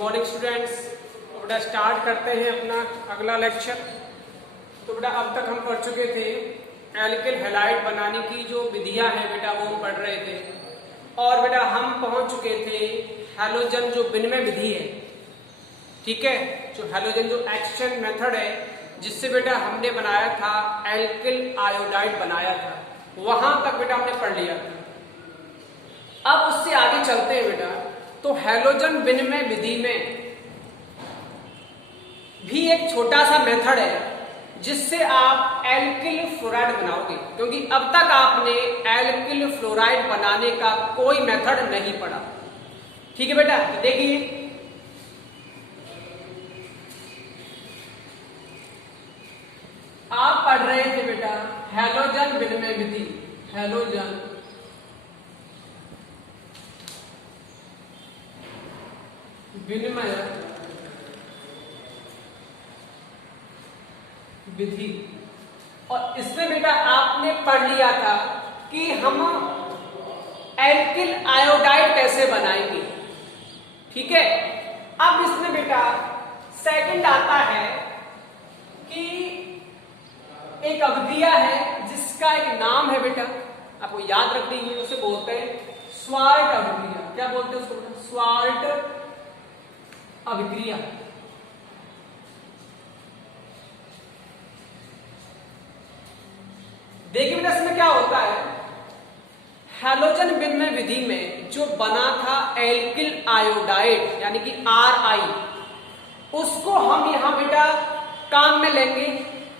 Morning students. तो बेटा start करते हैं अपना अगला लेक्चर। तो बेटा अब तक हम पढ़ चुके थे एल्किल हैलाइड बनाने की जो विधियां हैं बेटा वो हम पढ़ रहे थे। और बेटा हम पहुंच चुके थे हैलोजन जो विनिमय विधि है, ठीक है, जो हैलोजन जो एक्सचेंज मेथड है जिससे बेटा हमने बनाया था एल्किल आयोडाइड बनाया था, वहां तक बेटा हमने पढ़ लिया था। अब उससे आगे चलते हैं बेटा। तो हैलोजन विनिमय विधि में भी एक छोटा सा मेथड है जिससे आप एल्किल फ्लोराइड बनाओगे, क्योंकि अब तक आपने एल्किल फ्लोराइड बनाने का कोई मेथड नहीं पढ़ा। ठीक है बेटा, देखिए आप पढ़ रहे थे बेटा हैलोजन विनिमय विधि, हैलोजन विनिमय विधि, और इसमें बेटा आपने पढ़ लिया था कि हम एल्किल आयोडाइड कैसे बनाएंगे। ठीक है, अब इसमें बेटा सेकंड आता है कि एक अभिक्रिया है जिसका एक नाम है बेटा, आपको याद रखनी है, उसे बोलते हैं स्वार्ट अभिक्रिया। क्या बोलते हैं उसको? स्वार्ट अभिक्रिया। देखिए बेटा इसमें क्या होता है, हैलोजन विनिमय विधि में जो बना था एल्किल आयोडाइड यानी कि Ri, उसको हम यहां बेटा काम में लेंगे,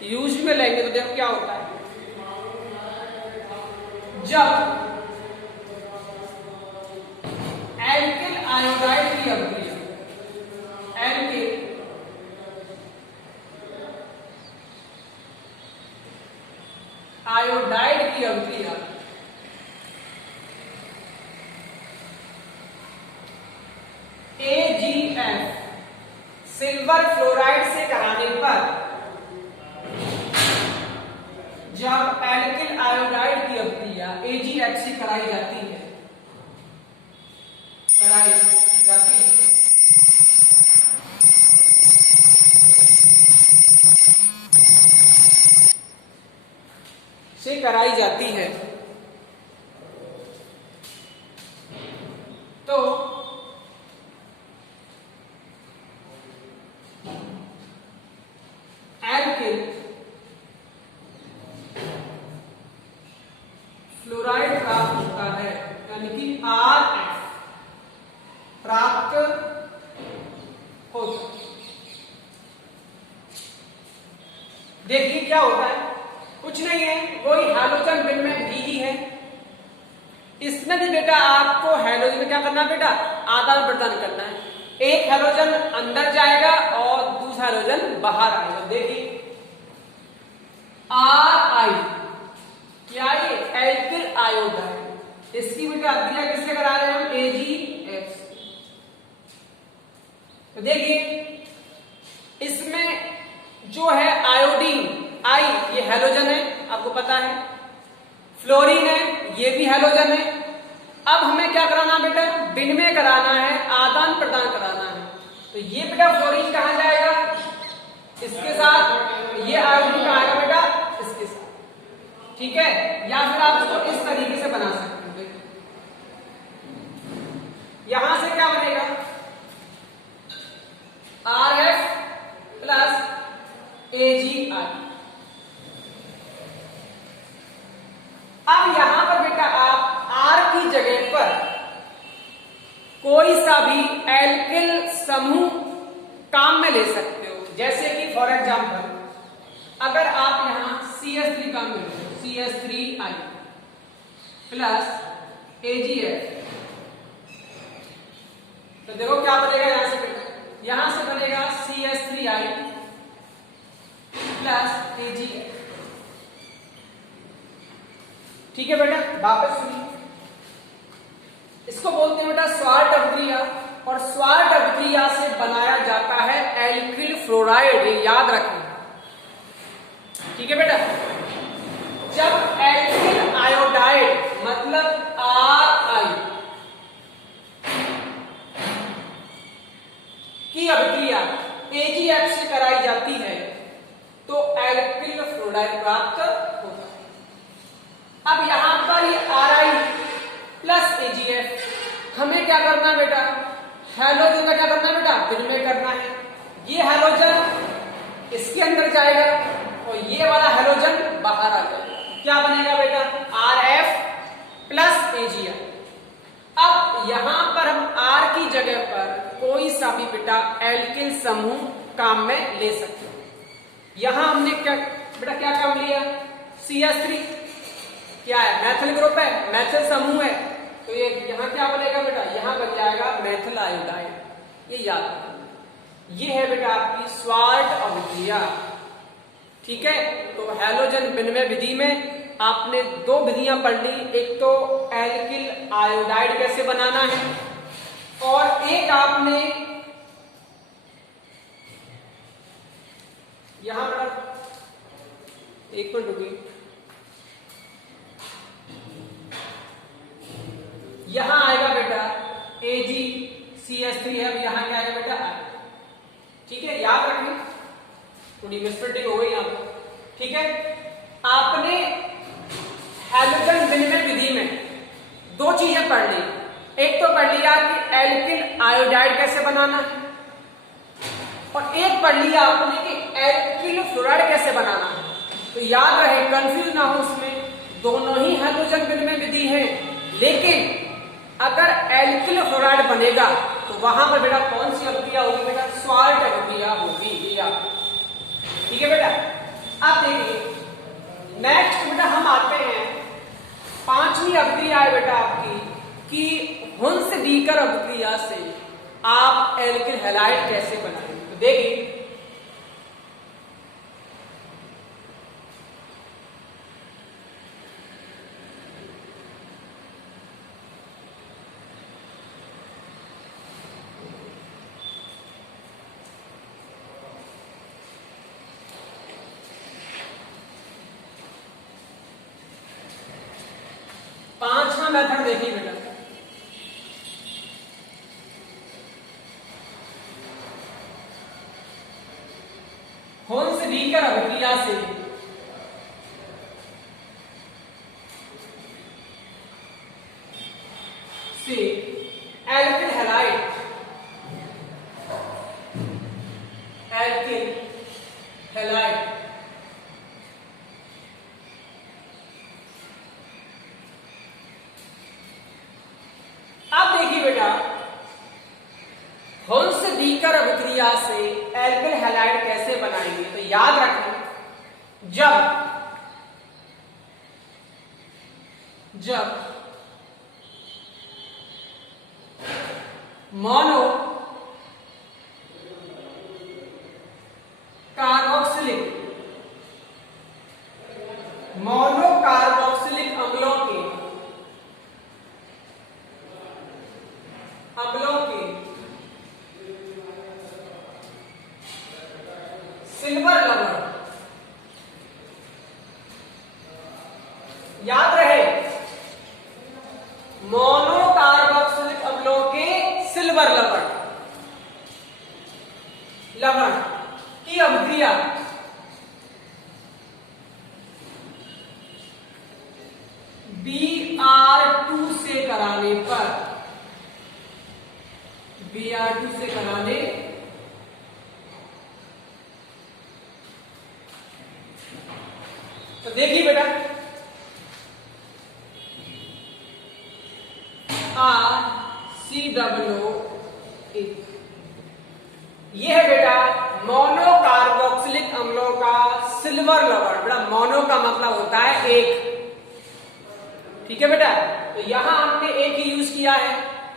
यूज में लेंगे। तो देखो क्या होता है, जब एल्किल आयोडाइड की अभिक्रिया, एल्किल आयोडाइड की अभिक्रिया AgF सिल्वर फ्लोराइड से कराने पर, जब एल्किल आयोडाइड की अभिक्रिया AgF से कराई जाती है, कराई जाती है तो एल्किल फ्लोराइड प्राप्त होता है, यानी कि RF प्राप्त होता है। देखिए क्या होता है, कुछ नहीं है, वही हैलोजन विनिमय विधि ही है। इसमें भी बेटा आपको हैलोजन में क्या करना है बेटा, आदान प्रदान करना है। एक हैलोजन अंदर जाएगा और दूसरा हैलोजन बाहर आएगा। देखिए Ri, क्या ये एल्किल आयोडाइड, इसकी बेटा अभिक्रिया किससे करा रहे हैं हम? AgF। तो देखिए इसमें जो है आयोडीन I, ये हैलोजन है, आपको पता है, फ्लोरीन है, ये भी हैलोजन है। अब हमें क्या कराना बेटा, विनिमय कराना है, आदान प्रदान कराना है। तो ये बेटा फ्लोरीन कहां जाएगा? इसके साथ। ये आयोडीन कहां आएगा बेटा? इसके साथ। ठीक है, या फिर आप इसको इस तरीके से बना सकते हैं। यहां से क्या बनेगा, RF प्लस AgI। अब यहां पर बेटा आप R की जगह पर कोई सा भी एल्किल समूह काम में ले सकते हो, जैसे कि फॉर एग्जांपल अगर आप यहां CH3 काम में लो, CH3I प्लस AgF, तो देखो क्या बनेगा यहां से बेटा, यहां से बनेगा CH3I प्लस AgF। ठीक है बेटा, वापस सुनिए, इसको बोलते हैं बेटा स्वार्ट अभिक्रिया, और स्वार्ट अभिक्रिया से बनाया जाता है एल्किल फ्लोराइड, ये याद रखना। ठीक है बेटा, जब एल्किल आयोडाइड मतलब Ri अब यहां पर ये Ri प्लस AgF, हमें क्या करना है बेटा, हैलोजन का क्या करना है बेटा, विनिमय करना है। ये हैलोजन इसके अंदर जाएगा और ये वाला हैलोजन बाहर आ जाएगा। क्या बनेगा बेटा, Rf प्लस AgF। अब यहां पर हम R की जगह पर कोई सा भी बेटा एल्किल समूह काम में ले सकते हैं। यहां हमने क्या बेटा क्या काम लिया, CH3 क्या है, मैथिल ग्रुप है, मैथिल समूह है, तो ये यहां क्या बनेगा बेटा, यहां बन जाएगा मैथिल आयोडाइड। ये याद रखना, ये है बेटा आपकी स्वार्ट अभिक्रिया। ठीक है, तो हैलोजन विनिमय विधि में आपने दो विधियां पढ़ ली, एक तो एल्किल आयोडाइड कैसे बनाना है और एक आपने यहां पर एक मिनट रुकिए, यहां आएगा बेटा AgCH3 है, अब यहां क्या आएगा बेटा I। ठीक है, याद रखिए, थोड़ी मिसप्रिंटिंग हो गई यहां पर। ठीक है, आपने हैलोजन विनिमय विधि में दो चीजें पढ़ ली, एक तो पढ़ लिया कि एल्किल आयोडाइड कैसे बनाना है और एक पढ़ लिया आपने कि एल्किल फ्लोराइड कैसे बनाना है। तो याद रहे, कंफ्यूज ना हो उसमें, दोनों ही हैलोजन विनिमय विधि है, लेकिन अगर एल्किल फ्लोराइड बनेगा तो वहां पर बेटा कौन सी अभिक्रिया होगी बेटा, स्वार्ट अभिक्रिया होगी। ठीक है बेटा, अब देखिए नेक्स्ट बेटा हम आते हैं पांचवी अभिक्रिया है बेटा आपकी कि हुंस डीकर अभिक्रिया से आप एल्किल हैलाइड कैसे बनाएंगे। तो देखिए पांचवा मेथड देखिए बेटा, हुंस डीकर अभिक्रिया से एल्किल हैलाइड अब देखिए बेटा, हुंस डीकर अभिक्रिया से एल्किल हैलाइड कैसे बनाएंगे। तो याद रखें, जब मोनो कार्बोक्सिलिक अम्लों के सिल्वर लवण, याद रहे, मोनो कार्बोक्सिलिक अम्लों के सिल्वर लवण की अभिक्रिया Br2 से कराने पर, Br2 से कराने तो देखिए बेटा RCOO, ये है बेटा मोनो कार्बोक्सिलिक अम्लों का सिल्वर लवण। बेटा मोनो का मतलब होता है एक, ठीक है बेटा, तो यहां हमने एक ही यूज किया है,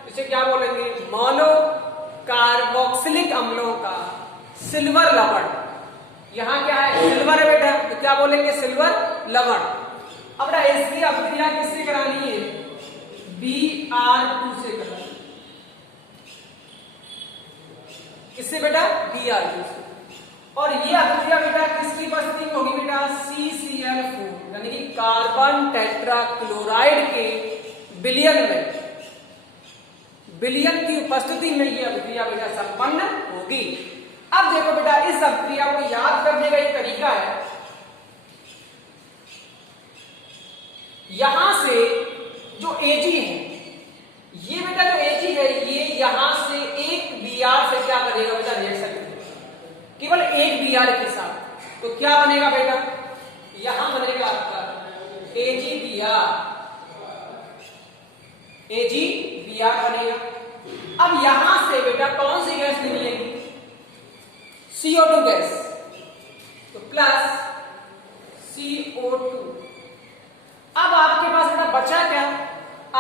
इसे क्या बोलेंगे, मोनो कार्बोक्सिलिक अम्लों का सिल्वर लवण। यहां क्या है, सिल्वर है बेटा, तो क्या बोलेंगे, सिल्वर लवण। अब बेटा इसकी अभिक्रिया किससे करानी है, Br2 से करानी। किससे बेटा, Br2 से। और ये अभिक्रिया बेटा किसकी उपस्थिति में होगी बेटा, CCl4 यानी कि कार्बन टेट्राक्लोराइड के विलयन की उपस्थिति में ये अभिक्रिया बेटा संपन्न होगी। अब देखो बेटा, इस अभिक्रिया को याद करने का एक तरीका है, यहां से जो एजी है, ये बेटा जो एजी है ये यहां से एक बीआर से क्या करेगा बेटा, रिएक्शन करेगा केवल एक बीआर के साथ। तो क्या बनेगा बेटा, यहां बनेगा आपका एजी बीआर बनेगा। अब यहां से बेटा कौन सी गैस निकलेगी, CO2 गैस, तो प्लस CO2। अब आपके पास बेटा बचा क्या,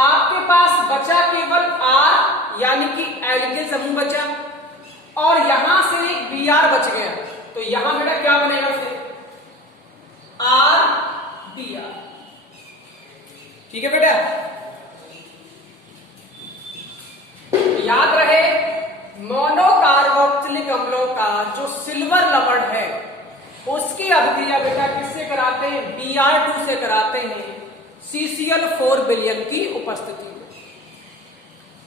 आपके पास बचा केवल R यानी कि एल्किल समूह बचा, और यहां से एक Br बच गया। तो यहां बेटा क्या बनेगा फिर, RBr। ठीक है बेटा, याद रहे मोनोकार्बोक्सिलिक अम्लों का जो सिल्वर लवण है उसकी अभिक्रिया बेटा किससे कराते हैं, Br2 से कराते हैं CCl4 विलयन की उपस्थिति में।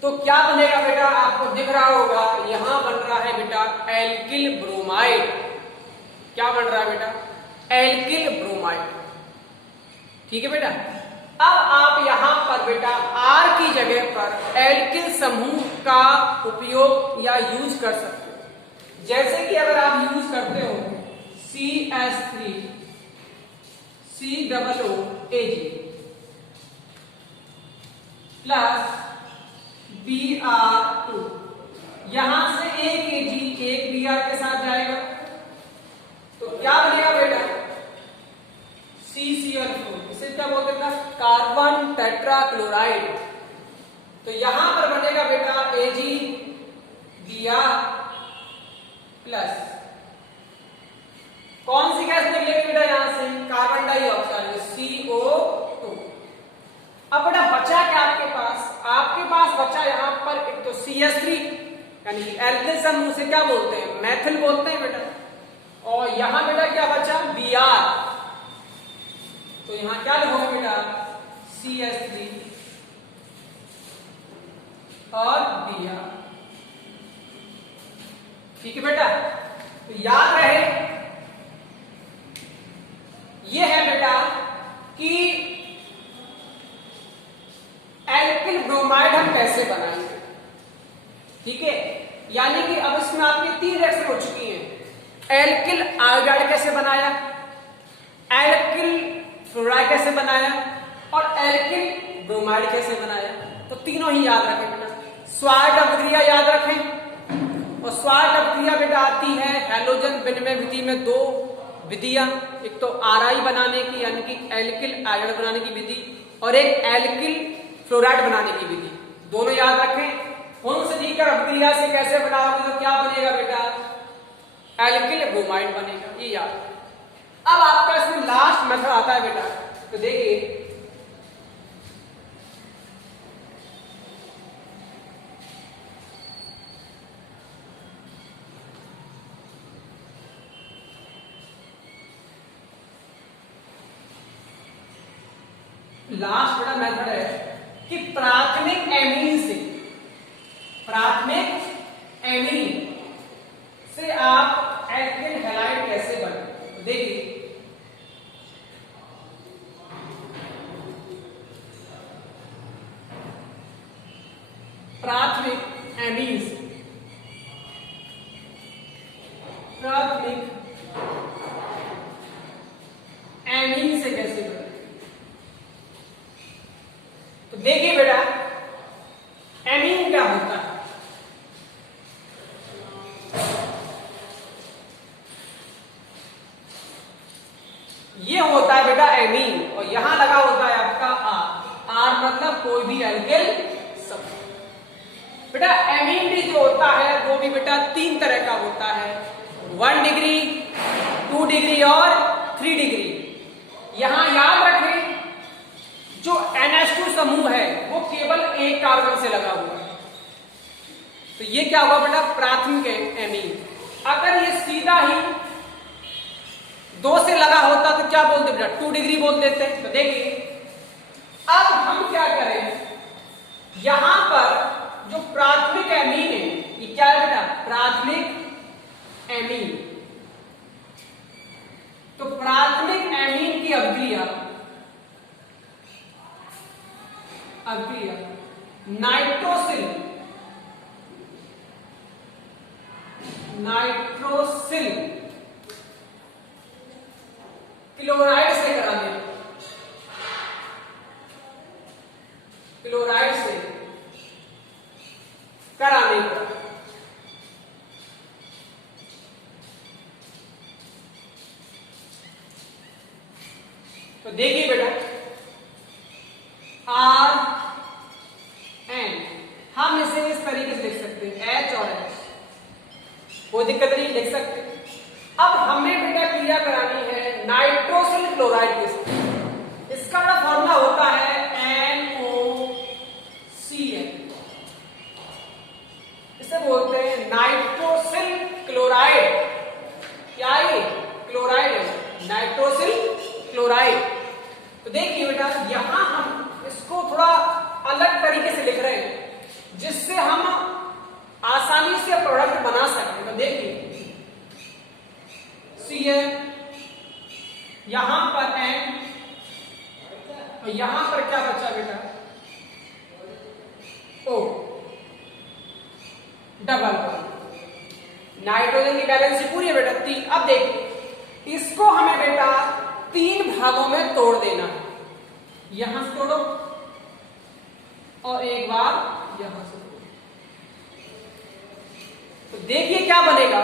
तो क्या बनेगा बेटा, आपको दिख रहा होगा यहां बन रहा है बेटा एल्किल ब्रोमाइड। क्या बन रहा है बेटा, एल्किल ब्रोमाइड। ठीक है बेटा, अब आप यहां पर बेटा R की जगह पर एल्किल समूह का उपयोग या यूज कर सकते हो। जैसे कि अगर आप यूज करते हो CH3 COOAg प्लस Br2, यहां से एक Ag एक Br के साथ जाएगा, तो क्या बनेगा बेटा CCl4, इसे क्या बोलते हैं, कार्बन टेट्राक्लोराइड। तो यहां पर बनेगा बेटा AgBr प्लस कौन सी गैस निकलेगी बेटा यहां से, कार्बन डाइऑक्साइड CO2। अब बेटा बचा क्या आपके पास बचा यहां पर एक तो CH3 यानी कि एल्किल समूह से क्या बोलते हैं, मैथिल बोलते हैं बेटा, और यहां बेटा क्या बचा Br। तो यहां क्या लिखोगे बेटा CH3 और Br। ठीक है बेटा, तो याद रहे ये है बेटा कि एल्किल ब्रोमाइड हम कैसे बनाएंगे। ठीक है, यानी कि अब इसमें आपकी 3 रिएक्शन हो चुकी हैं। एल्किल आयोडाइड कैसे बनाया, एल्किल फ्लोराइड कैसे बनाया, और एल्किल ब्रोमाइड कैसे बनाया। तो तीनों ही याद रखें बेटा, स्वार्ट अभिक्रिया याद रखें, और स्वार्ट अभिक्रिया बेटा आती है हैलोजन विनिमय विधि में 2 विधियां, एक तो RI बनाने की यानी कि एल्किल आयोडाइड बनाने की विधि, और एक एल्किल फ्लोराइड बनाने की विधि। दोनों याद रखें। हुंसदीकर अभिक्रिया से कैसे बनाओगे तो क्या बनेगा बेटा, एल्किल ब्रोमाइड बनेगा, ये याद। अब आपका इसमें लास्ट मेथड आता है बेटा, तो देखिए लास्ट बेटा मेथड है कि प्राथमिक एमीन से आप एल्किल हैलाइड कैसे बने। देखिए प्राथमिक एमीन से कैसे बने। तो देखिए बेटा एमीन क्या होता है, ये होता है बेटा एमीन, और यहां लगा होता है आपका आर मतलब कोई भी एल्किल समूह। बेटा एमीन भी जो होता है वो भी बेटा 3 तरह का होता है, 1 डिग्री, 2 डिग्री और 3 डिग्री। यहां याद रखें जो NH2 समूह है वो केवल एक कार्बन से लगा हुआ है, तो ये क्या हुआ बेटा प्राथमिक एमीन। अगर ये सीधा ही 2 से लगा होता तो क्या बोलते बेटा 2 डिग्री बोल देते। तो देखिए अब हम क्या करें, यहां पर जो प्राथमिक एमीन है ये क्या है बेटा प्राथमिक एमीन। तो प्राथमिक एमीन की अभिक्रिया अभिक्रिया नाइट्रोसिल क्लोराइड से कराने, क्लोराइड से कराने का। तो देखिए बेटा आर एन, हम इसे इस तरीके से लिख सकते हैं एच और एच, कोई दिक्कत नहीं, लिख सकते। अब हमें बेटा क्रिया करानी है नाइट्रोसिल क्लोराइड के साथ। इसका बड़ा फॉर्मूला होता है NOCl, इसे बोलते हैं नाइट्रोसिल क्लोराइड। क्या ये क्लोराइड है, नाइट्रोसिल क्लोराइड। तो देखिए बेटा यहां हम इसको थोड़ा अलग तरीके से लिख रहे हैं जिससे हम आसानी से प्रोडक्ट बना सकते हैं। तो देखिए Cl, यहां पर N और यहां पर क्या बचा बेटा O, डबल बॉन्ड। नाइट्रोजन की वैलेंसी पूरी है बेटा 3। अब देखिए इसको हमें बेटा 3 भागों में तोड़ देना है। यहां से तोड़ो और एक बार यहां से तोड़ो। तो देखिए क्या बनेगा,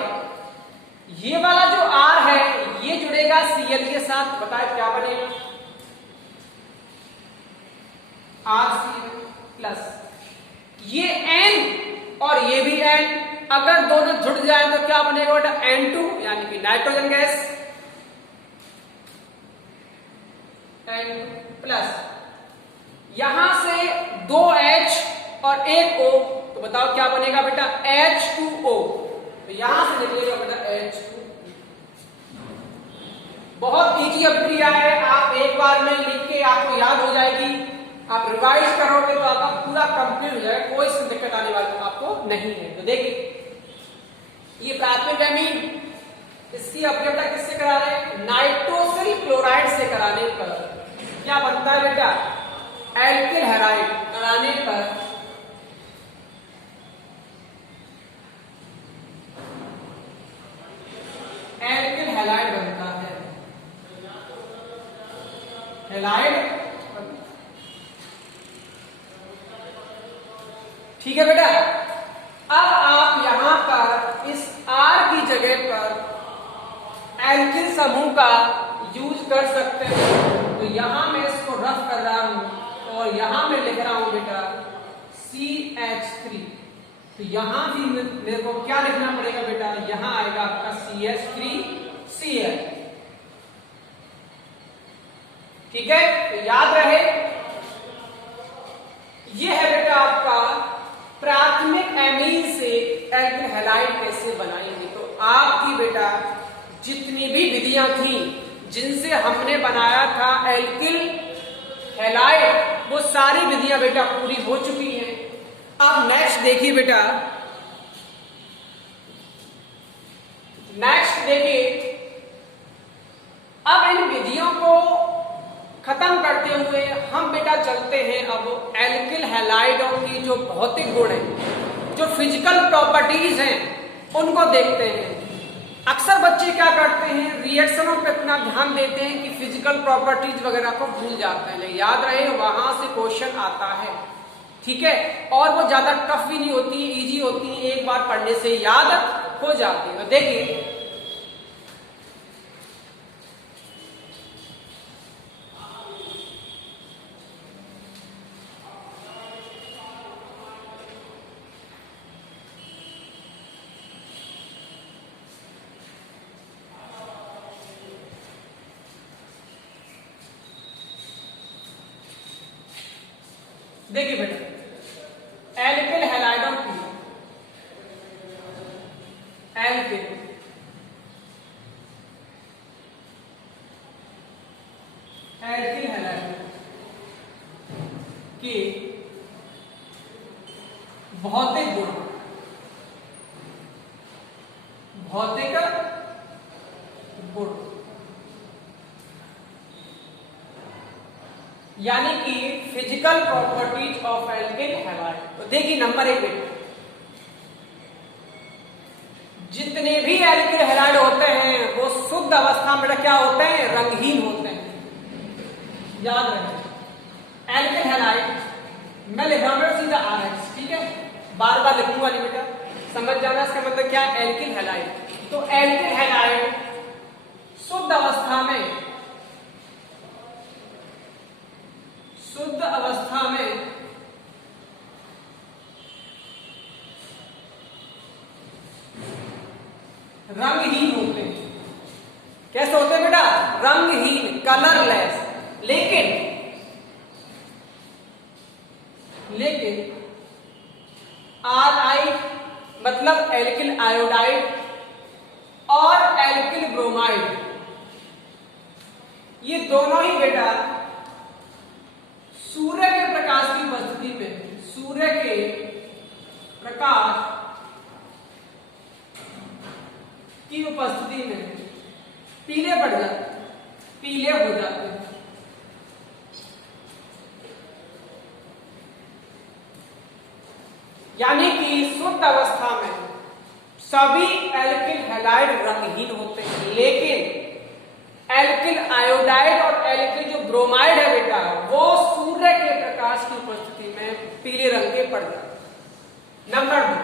ये वाला जो R है ये जुड़ेगा Cl के साथ, बताए क्या बनेगा RCl प्लस ये N और ये भी N, अगर दोनों जुड़ जाए तो क्या बनेगा बेटा N2 यानी कि नाइट्रोजन गैस, N2 प्लस यहां से 2 H और 1 O, तो बताओ क्या बनेगा बेटा H2O। तो यहां से निकलेगा बेटा H2। बहुत इजी अभिक्रिया है, आप एक बार में लिख के आपको याद हो जाएगी। आप रिवाइज करोगे तो आपका पूरा कंप्लीट हो जाएगा, कोई सी दिक्कत आने वाली आपको नहीं है। तो देखिए ये प्राथमिक एमीन, इसकी अभिक्रिया किससे करा रहे हैं, नाइट्रोसिल क्लोराइड से कराने पर क्या बनता है बेटा एल्किल हैलाइड कराने पर एल्किल हैलाइड बनता है, हैलाइड। ठीक है बेटा, अब आप यहां पर इस R की जगह पर एल्किल समूह का यूज कर सकते हैं। तो यहां मैं इसको रफ कर रहा हूं और यहां मैं लिख रहा हूं बेटा CH3। तो यहां भी मेरे को क्या लिखना पड़ेगा बेटा, यहां आएगा आपका CH3Cl। ठीक है, तो याद रहे ये है बेटा आपका प्राथमिक एमीन से एल्किल हैलाइड कैसे बनाएंगे। तो आपकी बेटा जितनी भी विधियां थी जिनसे हमने बनाया था एल्किल हैलाइड, वो सारी विधियां बेटा पूरी हो चुकी हैं। अब नेक्स्ट देखिए बेटा, नेक्स्ट देखिए, अब इन विधियों को खत्म करते हुए हम बेटा चलते हैं अब एल्किल हैलाइडों की जो भौतिक गुण हैं, जो फिजिकल प्रॉपर्टीज हैं, उनको देखते हैं। अक्सर बच्चे क्या करते हैं, रिएक्शनों पे इतना ध्यान देते हैं कि फिजिकल प्रॉपर्टीज वगैरह को भूल जाते हैं। लेकिन याद रहे वहां से क्वेश्चन आता है, ठीक है, और वो ज्यादा टफ भी नहीं होती, इजी होती है, एक बार पढ़ने से याद हो जाती है। तो देखिए देखिए बेटा एल्किल हैलाइडों की एल्किल हैलाइड की भौतिक गुण, भौतिक गुण यानी कि physical properties of alkyl halide. तो देखिए नंबर 1 बेटा, जितने भी एल्किल हैलाइड होते हैं वो शुद्ध अवस्था में क्या होते हैं? रंगहीन होते हैं। याद रखें एल्किल हैलाइड मैं लिख रहा हूं सीधा RH, ठीक है, बार बार लिखूंगा नहीं बेटा, समझ जाना इसका मतलब क्या? Alkyl halide. तो एल्किल हैलाइड शुद्ध अवस्था में रंगहीन होते हैं। कैसे होते हैं बेटा? रंगहीन, कलरलेस। लेकिन RI मतलब एल्किल आयोडाइड और एल्किल ब्रोमाइड, ये दोनों ही बेटा सूर्य के प्रकाश की उपस्थिति में, सूर्य के प्रकाश की उपस्थिति में पीले पड़ जाते, पीले हो जाते हैं। यानी कि शुद्ध अवस्था में सभी एल्किल हैलाइड रंगहीन होते हैं, लेकिन एल्किल आयोडाइड और एल्किल जो ब्रोमाइड है बेटा वो सूर्य के प्रकाश की उपस्थिति में पीले रंग के पड़ जाते हैं। नंबर 2,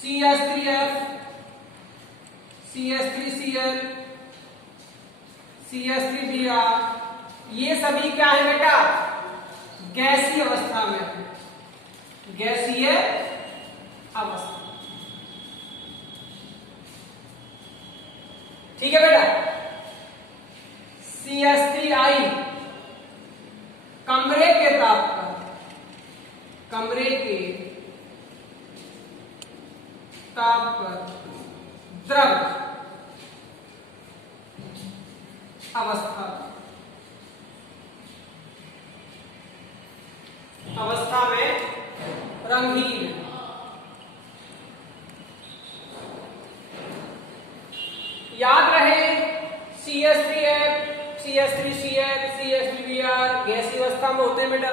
CH3F, CH3Cl, CH3Br, ये सभी क्या है बेटा? गैसीय अवस्था में, गैसीय अवस्था। ठीक है बेटा। CH3I कमरे के ताप पर, कमरे के ताप पर द्रव अवस्था में रंगहीन। याद रहे CH3F, CH3Cl, CH3Br गैसीय अवस्था में होते हैं बेटा।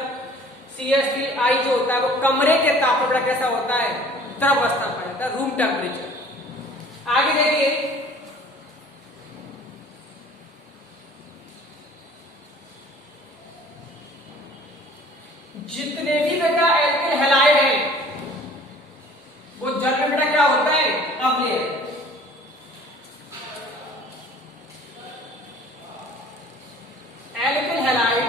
CH3I जो होता है वो कमरे के ताप पर बेटा कैसा होता है? द्रव अवस्था पर जाता है, रूम टेम्परेचर। आगे देखिए, जितने भी बेटा एल्किल हैलाइड हैं वो जल में बेटा क्या होता है? अम्लीय। एल्किल हैलाइड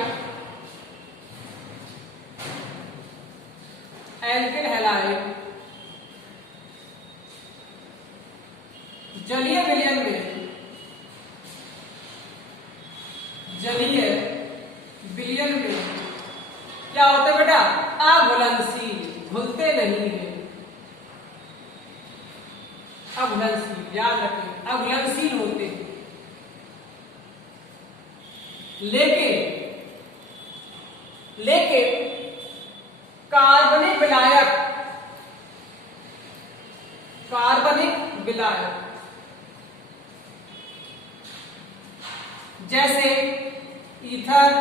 जलीय विलयन में, जलीय विलयन में क्या होता है बेटा? अघुलनशील, घुलते नहीं है। अघुलनशील, याद रखें अघुलनशील होते हैं। लेकिन कार्बनिक विलायक जैसे ईथर,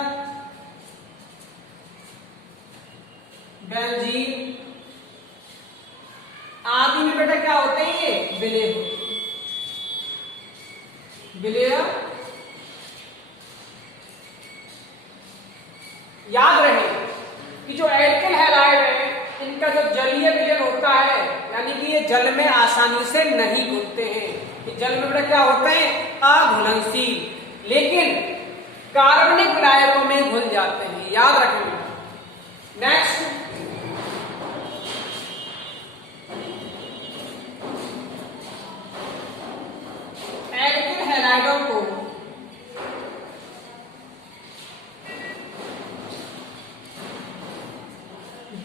बेंजीन आदि में बेटा क्या होते हैं? ये विलेय। याद रहे कि जो एल्किल हैलाइड है इनका जो जलीय विलयन होता है, यानी कि ये जल में आसानी से नहीं घुलते हैं। ये जल में बेटा क्या होते हैं? अघुलनशील, लेकिन कार्बनिक विलायकों में घुल जाते हैं। याद रखें। नेक्स्ट, एल्किल हैलाइडों को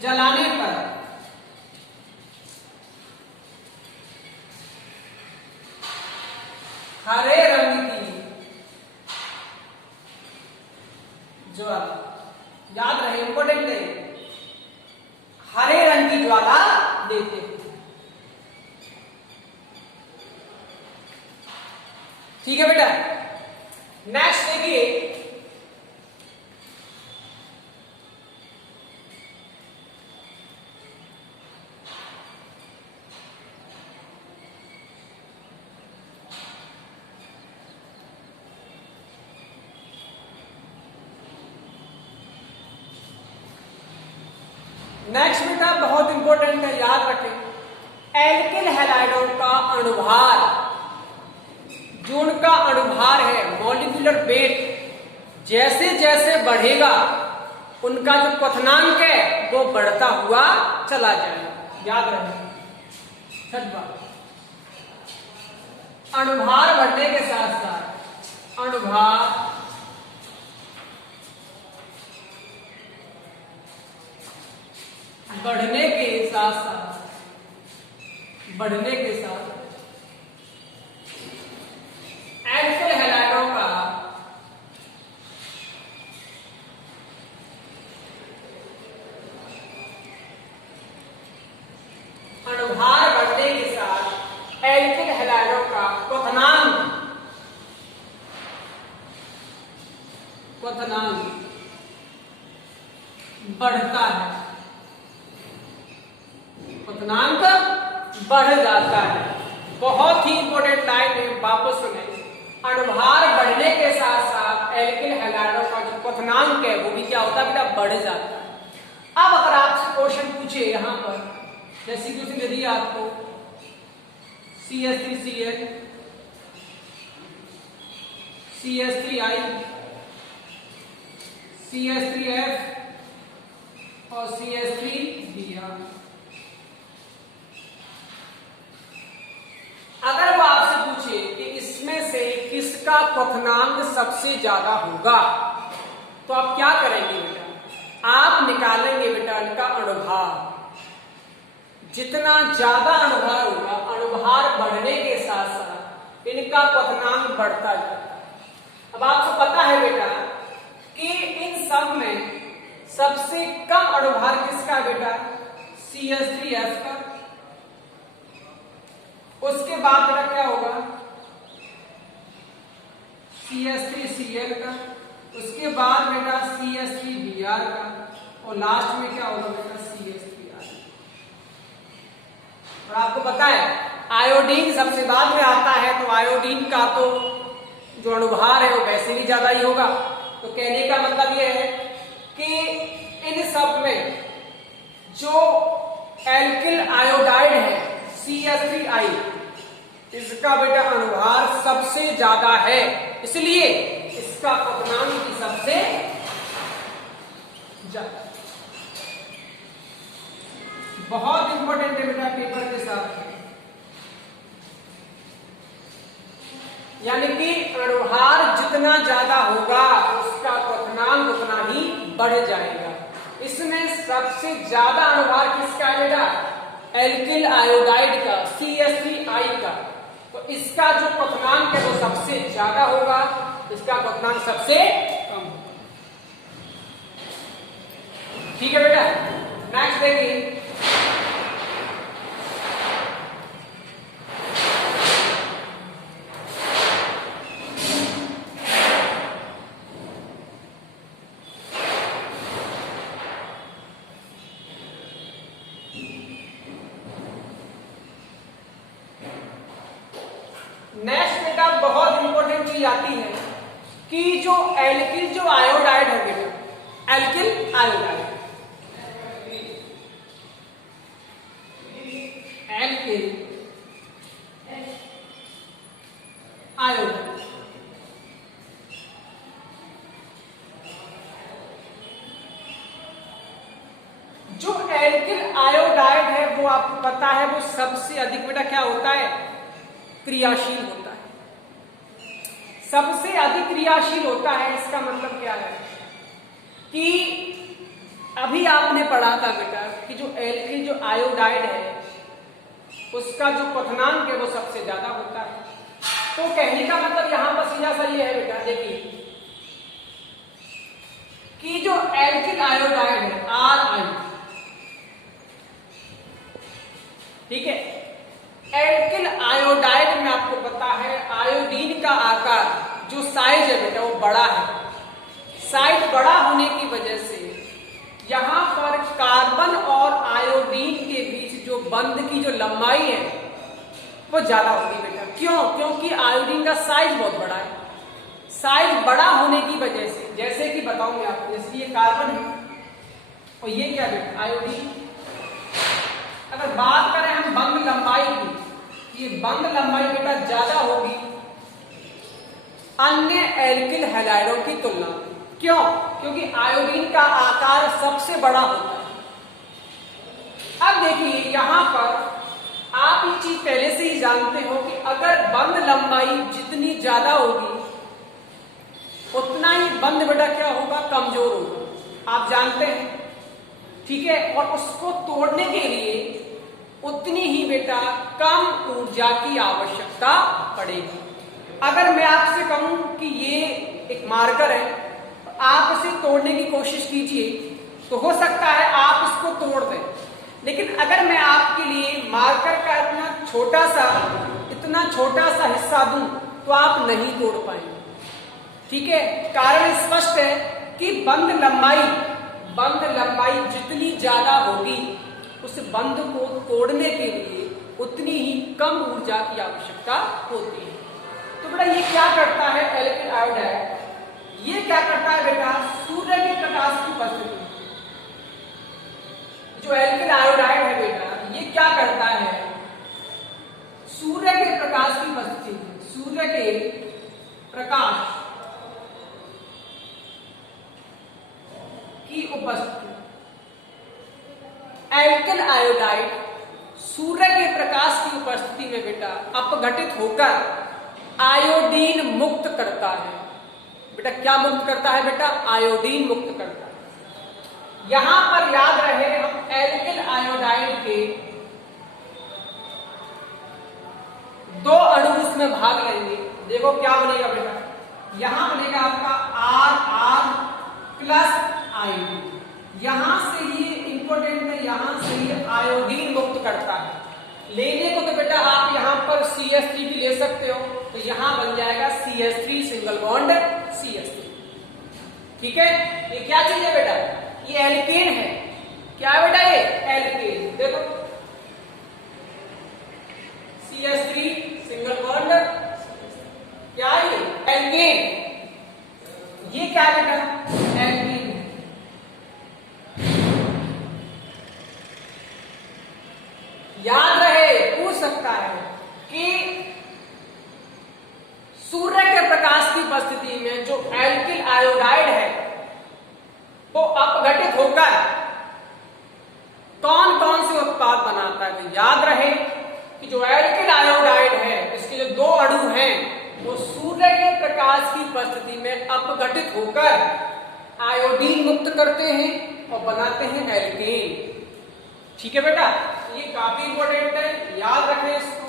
जलाने पर हरे रंग की ज्वाला, याद रहे इंपॉर्टेंट है, हरे रंग की ज्वाला देते हैं। ठीक है बेटा। नेक्स्ट बेटा बहुत इंपॉर्टेंट है, याद रखें। एल्किल हैलाइडों का अणुभार, जो उनका अणुभार है, मॉलिक्यूलर वेट, जैसे जैसे बढ़ेगा उनका जो क्वथनांक है वो बढ़ता हुआ चला जाएगा। याद रखें, सच बात। अणुभार बढ़ने के साथ साथ अणुभार बढ़ने के साथ एल्किल हैलाइडों का अणुभार बढ़ने के साथ एल्किल हैलाइडों का क्वथनांक बढ़ता है, क्वथनांक बढ़ जाता है। बहुत ही इंपॉर्टेंट लाइन है, वापस सुने। अणुभार बढ़ने के साथ साथ एल्किल हैलाइडों का जो क्वथनांक है वो भी क्या होता है बेटा, बढ़ जाता है। अब अगर आपसे क्वेश्चन पूछे यहां पर, जैसे कि उसने दिया आपको CH3Cl, CH3I, CH3F और CH3Br। अगर वो आपसे पूछे कि इसमें से किसका क्वथनांक सबसे ज्यादा होगा, तो आप क्या करेंगे बेटा, आप निकालेंगे बेटा इनका अणुभार। जितना ज्यादा अणुभार होगा, अणुभार बढ़ने के साथ साथ इनका क्वथनांक बढ़ता जाता है। अब आपको पता है बेटा कि इन सब में सबसे कम अणुभार किसका है बेटा, CH3F का। उसके बाद बेटा क्या होगा, CH3Cl का। उसके बाद बेटा CH3Br का, और लास्ट में क्या होगा बेटा, CH3R। और आपको पता है आयोडीन सबसे बाद में आता है, तो आयोडीन का तो जो अणुभार है वो वैसे भी ज्यादा ही होगा। तो कहने का मतलब ये है कि इन सब में जो एल्किल आयोडाइड है CH3I, इसका बेटा अणुभार सबसे ज्यादा है, इसलिए इसका क्वथनांक भी सबसे ज्यादा। बहुत इंपॉर्टेंट है बेटा पेपर के साथ, यानी कि अणुभार जितना ज्यादा होगा उसका क्वथनांक उतना ही बढ़ जाएगा। इसमें सबसे ज्यादा अणुभार किसका है बेटा, एल्किल आयोडाइड का, CH3I का। तो इसका जो क्वथनांक है वो सबसे ज्यादा होगा, इसका क्वथनांक सबसे कम होगा। ठीक है बेटा, नेक्स्ट देखिए। नेक्स्ट बेटा बहुत इंपॉर्टेंट चीज आती है कि जो एल्किल जो आयोडाइड है बेटा, एल्किल आयोडाइड, एल्किल आयोडाइड, जो एल्किल आयोडाइड है वो आपको पता है वो सबसे अधिक बेटा क्या होता है, क्रियाशील होता है। सबसे अधिक क्रियाशील होता है, इसका मतलब क्या है कि अभी आपने पढ़ा था बेटा कि जो एल्किल जो आयोडाइड है उसका जो क्वथनांक है वो सबसे ज्यादा होता है। तो कहने का मतलब यहां पर सीधा सा ये है बेटा, देखिए कि जो एल्किल आयोडाइड है RI, ठीक है, एल्किल आयोडाइड में आपको पता है आयोडीन का आकार जो साइज है बेटा वो बड़ा है। साइज बड़ा होने की वजह से यहां पर कार्बन और आयोडीन के बीच जो बंध की जो लंबाई है वो ज्यादा होगी बेटा। क्यों? क्योंकि आयोडीन का साइज बहुत बड़ा है। साइज बड़ा होने की वजह से, जैसे कि बताऊं मैं आपको, जैसे ये कार्बन है और ये क्या बेटा आयोडीन, अगर बात करें हम बंध लंबाई की, ये बंध लंबाई बेटा ज्यादा होगी अन्य एल्किल हैलाइडों की तुलना में। क्यों? क्योंकि आयोडीन का आकार सबसे बड़ा होता है। अब देखिए यहां पर आप ये चीज पहले से ही जानते हो कि अगर बंध लंबाई जितनी ज्यादा होगी उतना ही बंध बेटा क्या होगा, कमजोर होगा, आप जानते हैं, ठीक है। और उसको तोड़ने के लिए उतनी ही बेटा कम ऊर्जा की आवश्यकता पड़ेगी। अगर मैं आपसे कहूं कि ये एक मार्कर है, तो आप इसे तोड़ने की कोशिश कीजिए, तो हो सकता है आप इसको तोड़ दें, लेकिन अगर मैं आपके लिए मार्कर का इतना छोटा सा हिस्सा दूं तो आप नहीं तोड़ पाएंगे, ठीक है। कारण स्पष्ट है कि बंध लंबाई जितनी ज्यादा होगी उस बंध को तोड़ने के लिए उतनी ही कम ऊर्जा की आवश्यकता होती है। तो बेटा ये क्या करता है एल्किल आयोडाइड, ये क्या करता है बेटा, सूर्य के प्रकाश की उपस्थिति में जो एल्किल आयोडाइड है बेटा ये क्या करता है, सूर्य के प्रकाश की उपस्थिति में, सूर्य के प्रकाश की उपस्थिति, एल्किल आयोडाइड सूर्य के प्रकाश की उपस्थिति में बेटा अपघटित होकर आयोडीन मुक्त करता है। बेटा क्या मुक्त करता है बेटा, आयोडीन मुक्त करता है। यहां पर याद रहे हम एल्किल आयोडाइड के दो अणु इसमें भाग लेंगे। देखो क्या बनेगा बेटा, यहां बनेगा आपका RR प्लस आयोडीन, यहां से ये इंपॉर्टेंट है, यहां से ये आयोडीन मुक्त करता है। लेने को तो बेटा आप यहां पर CH3 भी ले सकते हो, तो यहां बन जाएगा CH3 सिंगल बॉन्ड CH3, ठीक है। ये क्या चीज है बेटा, ये एल्केन है। क्या है बेटा, ये एल्केन। देखो CH3 सिंगल बॉन्ड, क्या ये एल्केन, ये क्या बेटा एल्केन। याद रहे, पूछ सकता है कि सूर्य के प्रकाश की उपस्थिति में जो एल्किल आयोडाइड है वो अपघटित होकर कौन कौन से उत्पाद बनाता है। तो याद रहे कि जो एल्किल आयोडाइड है इसके जो दो अणु हैं वो सूर्य के प्रकाश की उपस्थिति में अपघटित होकर आयोडीन मुक्त करते हैं और बनाते हैं एल्केन, ठीक है बेटा। ये काफी इंपॉर्टेंट है, याद रखें इसको,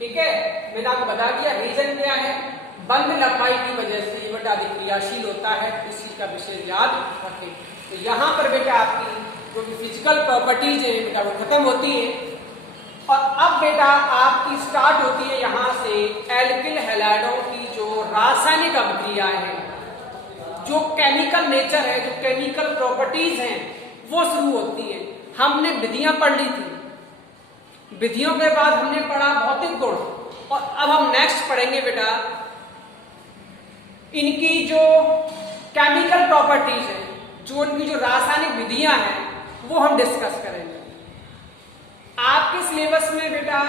ठीक है। मैंने आपको बता दिया रीजन क्या है, बंध लंबाई की वजह से ये बेटा अधिक क्रियाशील होता है, इस चीज का विशेष याद रखें। तो यहाँ पर बेटा आपकी जो भी फिजिकल प्रॉपर्टीज है बेटा वो खत्म होती है, और अब बेटा आपकी स्टार्ट होती है यहाँ से एल्किल हैलाइडों की जो रासायनिक अभिक्रिया है, जो केमिकल नेचर है, जो केमिकल प्रॉपर्टीज हैं वो शुरू होती है। हमने विधियां पढ़ ली थी, विधियों के बाद हमने पढ़ा भौतिक गुण, और अब हम नेक्स्ट पढ़ेंगे बेटा इनकी जो केमिकल प्रॉपर्टीज है, जो उनकी जो रासायनिक विधियां हैं वो हम डिस्कस करेंगे। आपके सिलेबस में बेटा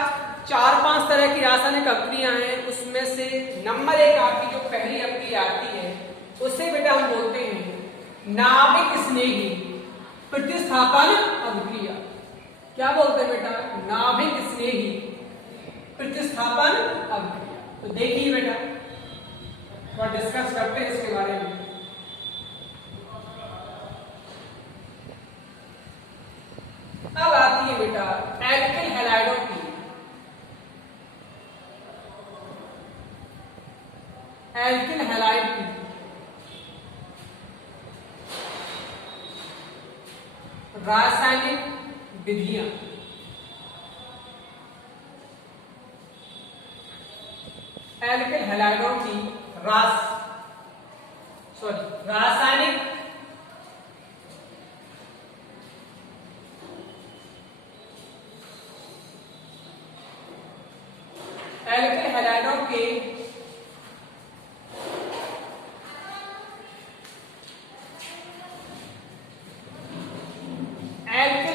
4-5 तरह की रासायनिक अभिक्रियां हैं, उसमें से नंबर 1 आपकी जो पहली अभिक्रिया आती है उसे बेटा हम बोलते हैं नाभिक स्नेही प्रतिस्थापन अभिक्रिया। क्या बोलते हैं बेटा, नाभिक स्नेही प्रतिस्थापन अभिक्रिया। तो देखिए बेटा थोड़ा डिस्कस करते हैं इसके बारे में। अब आती है बेटा एल्किल हैलाइडों की रासायनिक विधियां। एल्किल हैलाइडों की रासायनिक एल्किल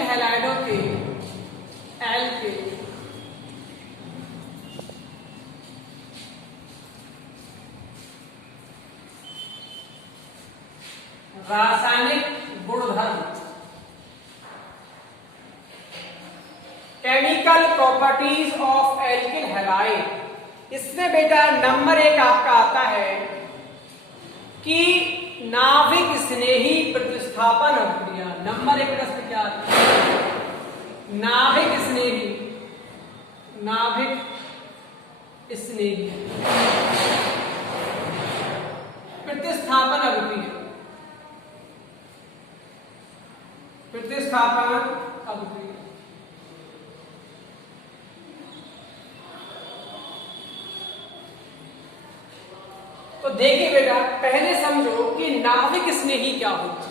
हैलाइडों के रासायनिक गुणधर्म, chemical properties of alkyl halide. इसमें बेटा नंबर 1 आपका आता है कि नाभिक स्नेही प्रतिस्थापन अभिक्रिया। नंबर 1 प्रश्न क्या आता है? नाभिक स्नेही, नाभिक स्नेही प्रतिस्थापन अभिक्रिया, प्रतिस्थापन अभिक्रिया। तो देखिए बेटा, पहले समझो कि नाभिक स्नेही क्या होता है।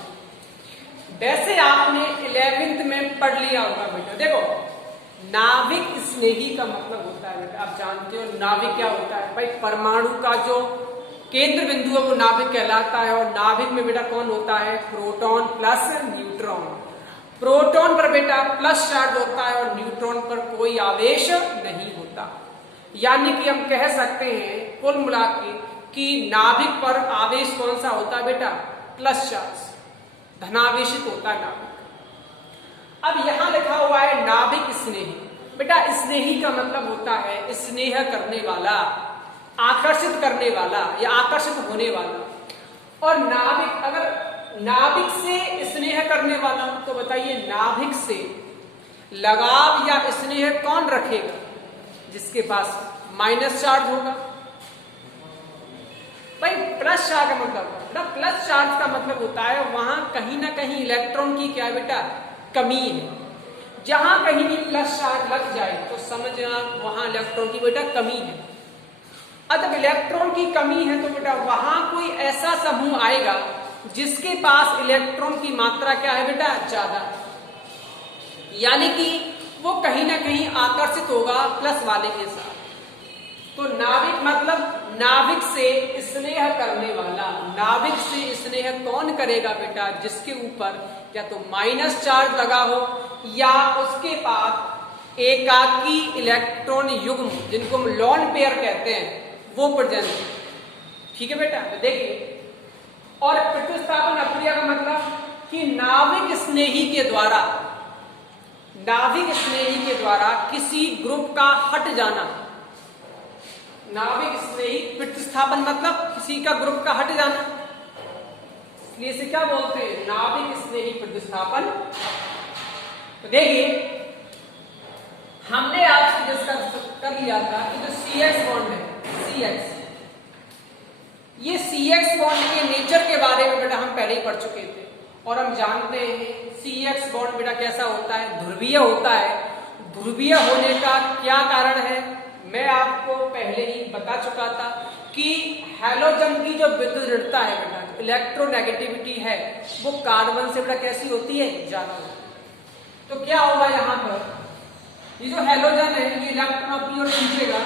वैसे आपने 11वीं में पढ़ लिया होगा बेटा। देखो, नाभिक स्नेही का मतलब होता है बेटा, आप जानते हो नाभिक क्या होता है भाई? परमाणु का जो केंद्र बिंदु है वो नाभिक कहलाता है। और नाभिक में बेटा कौन होता है? Proton plus neutron. प्रोटॉन पर बेटा प्लस चार्ज होता है और न्यूट्रॉन पर कोई आवेश नहीं होता। यानी कि हम कह सकते हैं कुल मिला के कि नाभिक पर आवेश कौन सा होता है बेटा? प्लस चार्ज, धनावेशित होता है नाभिक। अब यहां लिखा हुआ है नाभिक स्नेही। बेटा स्नेही का मतलब होता है स्नेह करने वाला, आकर्षित करने वाला या आकर्षित होने वाला। और नाभिक, अगर नाभिक से स्नेह करने वाला, तो बताइए नाभिक से लगाव या स्नेह कौन रखेगा? जिसके पास माइनस चार्ज होगा। भाई प्लस चार्ज का मतलब, प्लस चार्ज का मतलब होता है वहां कहीं ना कहीं इलेक्ट्रॉन की क्या है बेटा? कमी है। जहां कहीं भी प्लस चार्ज लग जाए तो समझना वहां इलेक्ट्रॉन की बेटा कमी है। जब इलेक्ट्रॉन की कमी है तो बेटा वहां कोई ऐसा समूह आएगा जिसके पास इलेक्ट्रॉन की मात्रा क्या है बेटा? ज्यादा। यानी कि वो कहीं ना कहीं आकर्षित होगा प्लस वाले के साथ। तो नाभिक मतलब नाभिक से स्नेह करने वाला। नाभिक से स्नेह कौन करेगा बेटा? जिसके ऊपर या तो माइनस चार्ज लगा हो या उसके पास एकाकी इलेक्ट्रॉन युग्म, जिनको हम लोन पेयर कहते हैं, वो प्रेजेंट। ठीक है बेटा, तो देखिए। और प्रतिस्थापन अभिक्रिया का मतलब कि नाभिक स्नेही के द्वारा, नाभिक स्नेही के द्वारा किसी ग्रुप का हट जाना। नाभिक स्नेही प्रतिस्थापन मतलब किसी का ग्रुप का हट जाना, इसलिए इसे क्या बोलते हैं? नाभिक स्नेही प्रतिस्थापन। तो देखिए, हमने आपसे डिस्कस कर लिया था कि जो CX बॉन्ड है, CX, ये CX बॉन्ड के नेचर के बारे में बेटा हम पहले ही पढ़ चुके थे। और हम जानते हैं CX बॉन्ड बेटा कैसा होता है? ध्रुवीय होता है। ध्रुवीय होने का क्या कारण है मैं आपको पहले ही बता चुका था कि हैलोजन की जो विद्युत ऋणता है बेटा, इलेक्ट्रोनेगेटिविटी है, वो कार्बन से बेटा कैसी होती है? ज्यादा होती है। तो क्या होगा यहाँ पर? ये जो हैलोजन है ये इलेक्ट्रॉन अपनी ओर खींचेगा,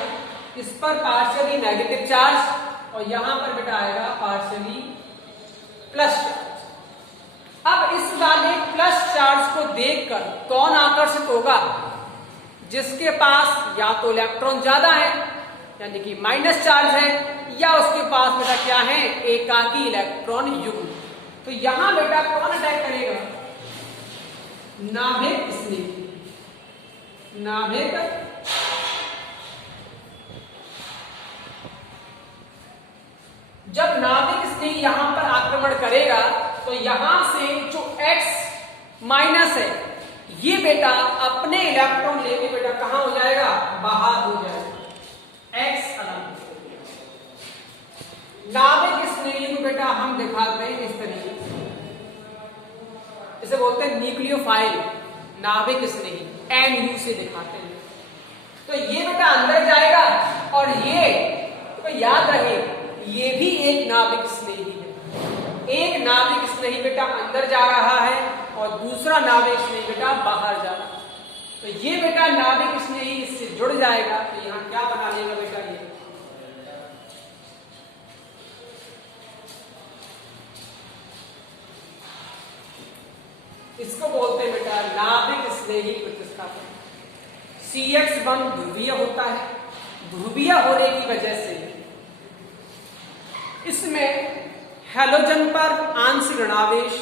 इस पर पार्शियली नेगेटिव चार्ज और यहाँ पर बेटा आएगा पार्शियली प्लस चार्ज। अब इस वाले प्लस चार्ज को देखकर कौन आकर्षित होगा? जिसके पास या तो इलेक्ट्रॉन ज्यादा है यानी कि माइनस चार्ज है, या उसके पास बेटा क्या है? एकाकी इलेक्ट्रॉन युग्म। तो यहां बेटा कौन अटैक करेगा? नाभिक स्नेही। नाभिक जब नाभिक स्नेही यहां पर आक्रमण करेगा तो यहां से जो X माइनस है ये बेटा अपने इलेक्ट्रॉन लेके बेटा कहां हो जाएगा? बाहर हो जाएगा। X अलग। नाभिक स्नेही को बेटा हम दिखाते हैं इस तरीके से, इसे बोलते हैं न्यूक्लियोफाइल नाभिक स्नेही, NU से दिखाते हैं। तो ये बेटा अंदर जाएगा और ये तो याद रहे ये भी एक नाभिक स्नेही है। एक नाभिक स्नेही बेटा अंदर जा रहा है और दूसरा नाभिक स्नेही बेटा बाहर जा रहा है। तो ये बेटा नाभिक स्नेही इससे जुड़ जाएगा तो यहाँ क्या बना लेगा बेटा? ये इसको बोलते हैं बेटा नाभिक स्नेही प्रतिस्थापन। CX बॉन्ड ध्रुवीय होता है। ध्रुवीय होने की वजह से इसमें हैलोजन पर आंशिक ऋणावेश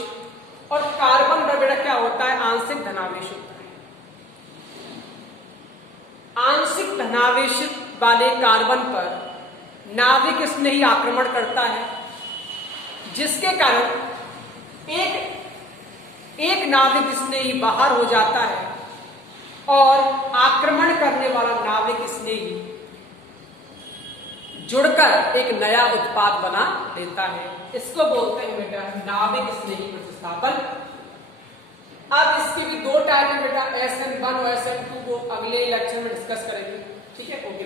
और कार्बन पर बेटा क्या होता है, आंशिक धनावेश होता है। आंशिक धनावेश वाले कार्बन पर नाभिक स्नेही आक्रमण करता है, जिसके कारण एक नाभिक स्नेही बाहर हो जाता है और आक्रमण करने वाला नाभिक स्नेही जुड़कर एक नया उत्पाद बना देता है। इसको बोलते हैं बेटा नाभिक स्नेही प्रतिस्थापन। अब इसके भी दो टाइप है बेटा, SN1 और SN2 को अगले लेक्चर में डिस्कस करेंगे। ठीक है, ओके।